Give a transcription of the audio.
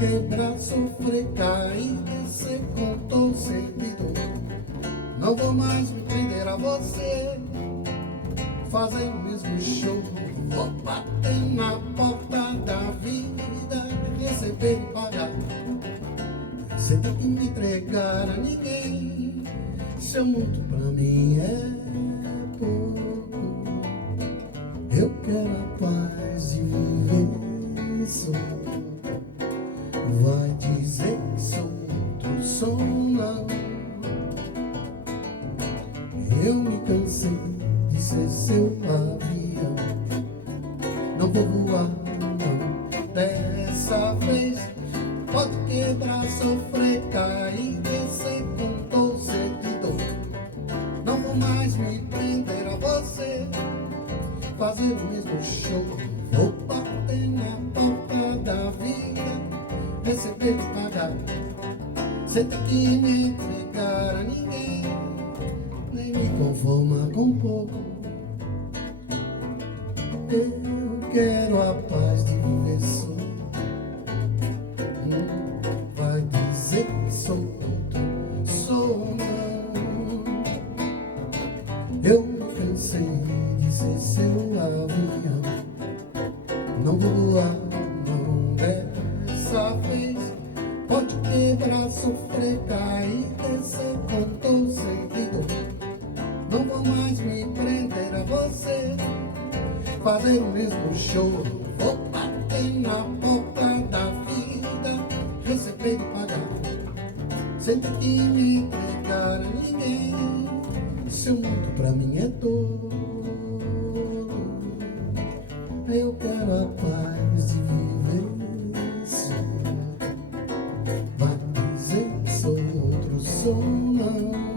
quebrar, sofrer, cair, descer com torcedor. Não vou mais me prender a você, fazer o mesmo show. Vou bater na porta da vida, receber e pagar. Você tem que me entregar a ninguém, seu mundo pra mim é pouco. Eu quero a paz de viver só. Vai dizer que sou outro som, não. Eu me cansei de ser seu avião. Não vou voar, não, dessa vez. Pode quebrar, sofrer, cair, descer com torcedor. Não vou mais me prender a você, fazer o mesmo show. Vou bater na porta da vida, receber e pagar. Você tem que me entregar a ninguém, nem me conformar com pouco. Eu quero a paz de viver só. Vai dizer que sou outro, sou não. Eu me cansei de ser seu avião. Não vou voar, não, dessa vez. Pode quebrar, sofrer, cair, descer com torcedor. Não vou mais me prender a você, fazer o mesmo show. Vou bater na porta da vida, receber e pagar. Sem ter que me entregar a ninguém, seu mundo pra mim é todo. Eu quero a paz de viver só. Vai dizer que sou outro som, não.